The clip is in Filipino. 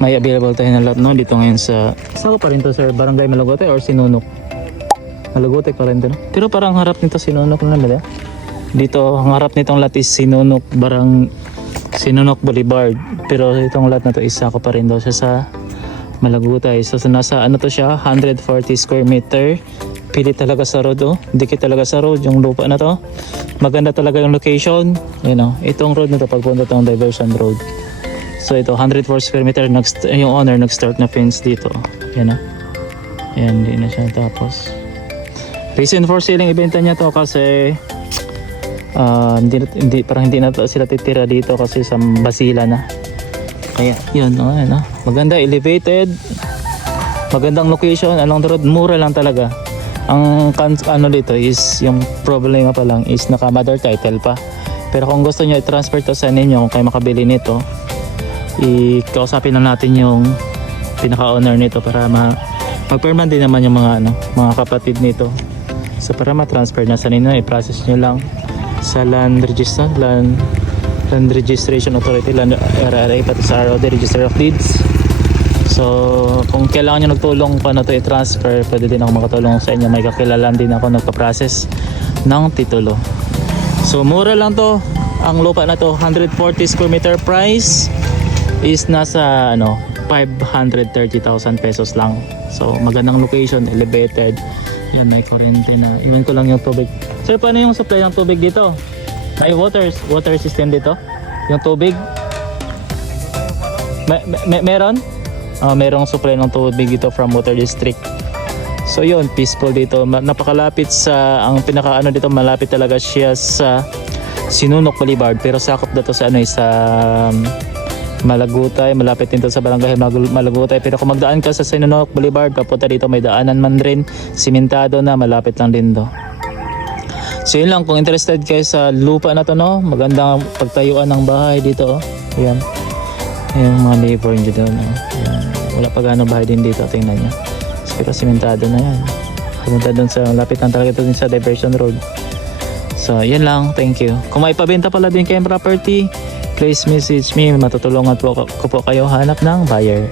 may available tayo na lot, no? Dito ngayon sa saan pa rin to, sir? Barangay Malagote or Sinunok? Malagote pa rin to, no? Pero parang harap nito Sinunok na nila. Dito ang harap nitong lot is Sinunok Sinunok Boulevard. Pero itong lot na to isa ko pa rin daw siya sa Malagutay. So nasa ano to siya, 140 square meter. Pilit talaga sa road, oh. Dikit talaga sa road yung lupa na to. Maganda talaga yung location. You know, itong road na to pagpunta tong diversion road. So ito 104 square meter, yung owner nag-start na fence dito. Yan oh. Yan, hindi na siya tapos. Reason for selling, ibenta niya to kasi parang hindi na sila titira dito kasi sa Basila na. Kaya yun, oh, yan, oh. Maganda, elevated. Magandang location along the road, mura lang talaga. Ang ano dito is yung problema pa lang is naka mother title pa. Pero kung gusto niyo i-transfer to sa ninyo, kung kayo makabili nito, ikausapin lang natin yung pinaka-owner nito para mag-perman din naman yung mga kapatid nito. So para ma-transfer na sa ninyo, i-process nyo lang sa Land Registration Authority, RRA, pati sa ROD, Register of Deeds. So kung kailangan nyo nagtulong paano to i-transfer, pwede din ako makatulong sa inyo. May kakilalan din ako nagpa-process ng titulo. So mura lang to, ang lupa na to, 140 square meter, price is nasa 530,000 pesos lang. So magandang location, elevated. Yan, may kuryente na. Iwan ko lang yung tubig. Sir, paano yung supply ng tubig dito? May water system dito? Yung tubig? Meron? Merong supply ng tubig dito from Water District. So yun, peaceful dito. Napakalapit sa, ang pinaka dito, malapit talaga siya sa Sinunok Boulevard. Pero sakop dito sa sa Malagutay, malapit din to sa barangay Malagutay. Pero kung magdaan ka sa Sinunok Boulevard, papunta dito may daanan man rin, simentado na, malapit lang din to. So yun lang, kung interested kayo sa lupa na to, no, magandang pagtayuan ng bahay dito, oh. Ayan. Yung mga neighbor nyo doon, no. Ayan. Wala pa gaano bahay din dito, tingnan nyo. Pero simentado na yan. Pumunta doon sa, lapit lang talaga doon sa diversion road. So yun lang, thank you. Kung may pabenta pala din kayong property, please message me, matutulungan ko po kayo hanap ng buyer.